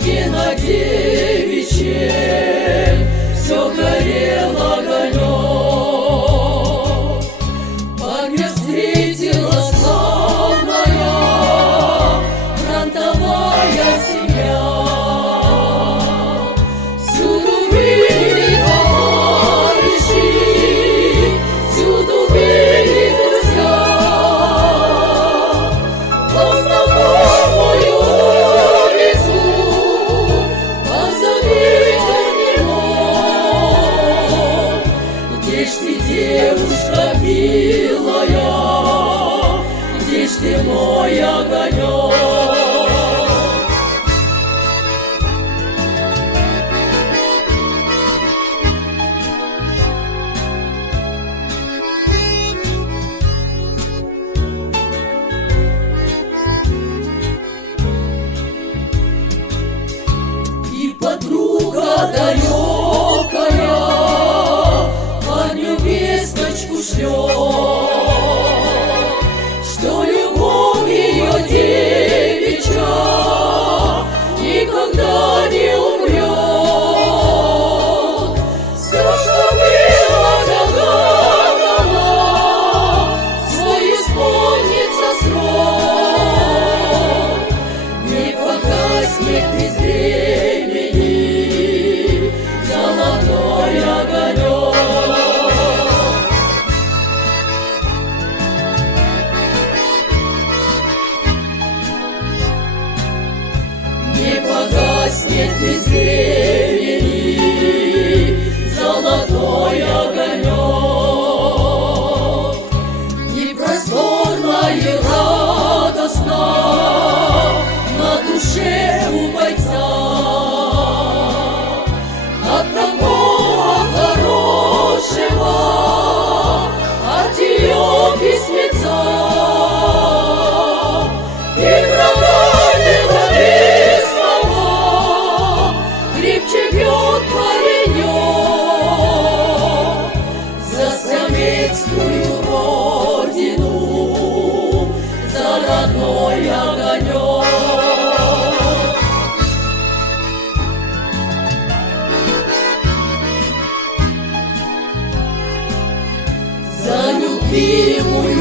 избушке на девичьей все горел огонек. В огне встретила славная фронтовая семья. Всюду были товарищи, всюду были друзья. По знакомую улицу позабыть не мог. Где ж ты, девушка милая, где ж ты, мой огонек? И подруга далекая Ваню весточку шлет, что любовь ее девичья никогда не умрет. Все, что было загадано, свой исполнится срок, не погаснет без времени золотой огонек. Не погаснет без времени золотой огонек. И просторно, и радостно на душе у бойца от такого хорошего, от ее письмеца. И врагами ловисного крепче бьет паренек за советскую родину, за родной огонек. За любимую